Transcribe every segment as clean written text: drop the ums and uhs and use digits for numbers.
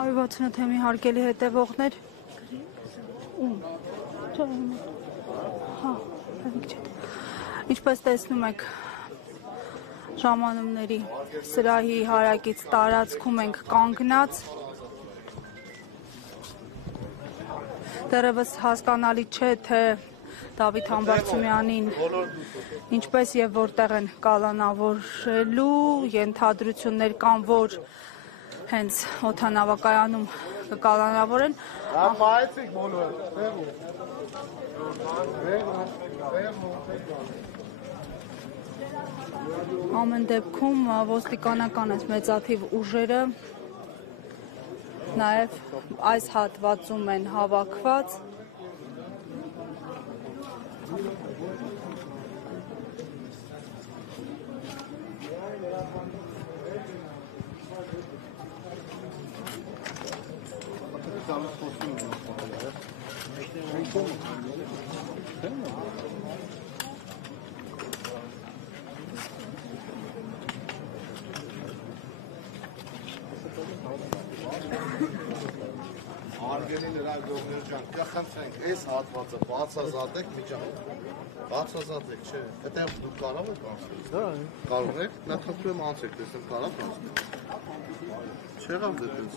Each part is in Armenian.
Այվացնը թեմի հարգելի հետևողներ ինչպես տեսնում եք ժամանումների սրահի հարակից տարածքում ենք կանգնած դեռևս հասկանալի չէ թե Դավիթ Համբարձումյանին ինչպես եւ որտեղ են կալանավորելու ենթադրություններ կան որ հենց օդանավակայանում կկալանավորեն ամեն դեպքում ոստիկանական այս մեծաթիվ ուժերը նաև այս հատվածում են հավաքված Արգելի լրագրողներ ջան, կխնդրենք, այս հատվածը բացազատեք միջան։ Բացազատեք, չէ։ Այդտեղ դուք կարող եք անցնել։ Դա կարող եք, նա խնդրում եմ անցեք, տեսնեմ կարող անցնել։ Չեղավ դե տենց։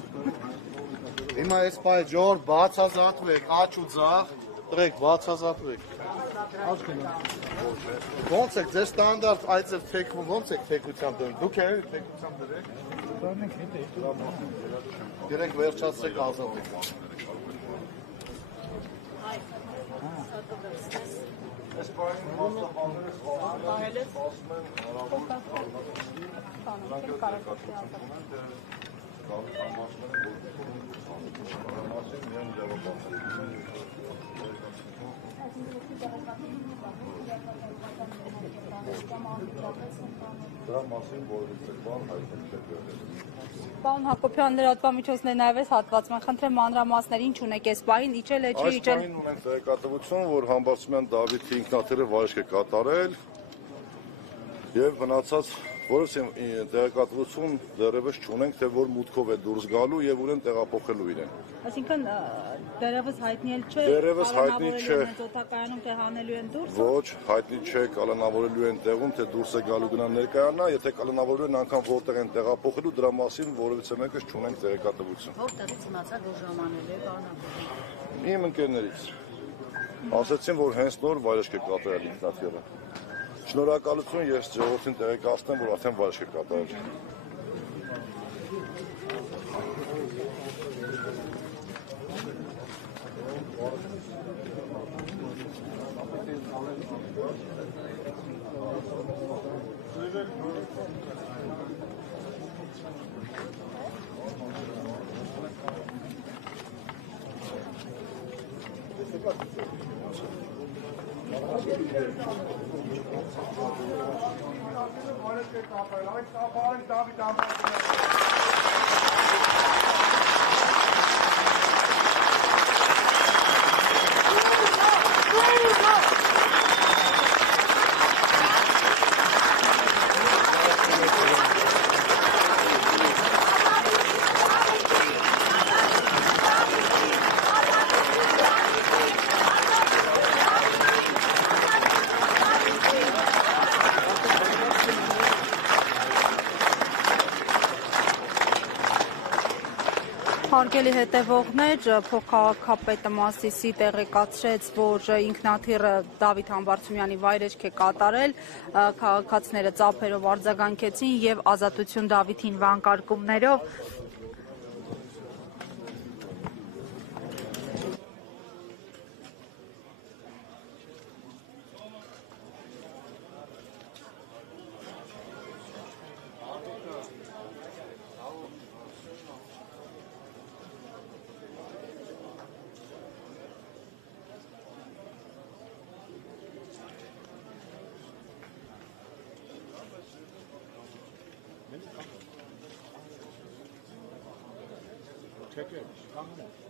Հիմա այս բայ ջոր բացազատվեք, աչ ու ձախ, տրեք բացազատվեք։ Ոնց եք ձեր ստանդարտ այցև թեքվում, ոնց եք թեքությամբ դրում։ Դուք եք թեքությամբ դրեք։ Direkt վերջացրեք ազատեք։ Այս բանը մասնավորապես Պարոն Հակոբյան, լրատվամիջոցներ նաև այս հատվածում խնդրեմ մանրամասներ ինչ ունեք այս բային, իջել է, չի իջել։ Այս բային ունենք տեղեկատվություն, որ Համբարձումյան Դավիթի ինքնաթիռը վարիշք է կատարել եւ մնացած որս տեղեկատվություն դեռևս չունենք, թե որ մուտքով է դուրս գալու եւ ուր են տեղափոխելու իրեն։ Այսինքն դեռևս հայտնի չէ, դեռևս հայտնի չէ, օդակայանում թե հանելու են դուրս։ Ոչ, հայտնի չէ, կալանավորելու են տեղում, թե դուրս է գալու գնան ներկայանա, եթե կալանավորելու են անգամ որտեղ են տեղափոխելու, դրա մասին որևիցե մեկս չունենք տեղեկատվություն։ Որտեղից իմացար, որ ժամանել է, պարոն Հակոբյան։ Իմ ընկերներից ասացին, որ հենց նոր վայրեջք է կատարել ինքնաթիռը։ Շնորհակալություն, ես ժողովրդին տեղեկացնեմ, որ արդեն վայրեջք է կատարել։ Հարգելի հետևողներ, փոխքաղաքապետը Մասիսի տեղեկացրեց, որ ինքնաթիռը Դավիթ Համբարձումյանի վայրեջք է կատարել, քաղաքացիները ծափերով արձագանքեցին եւ Ազատություն Դավիթին վանկարկումներով Չեկեք, կանգնեք։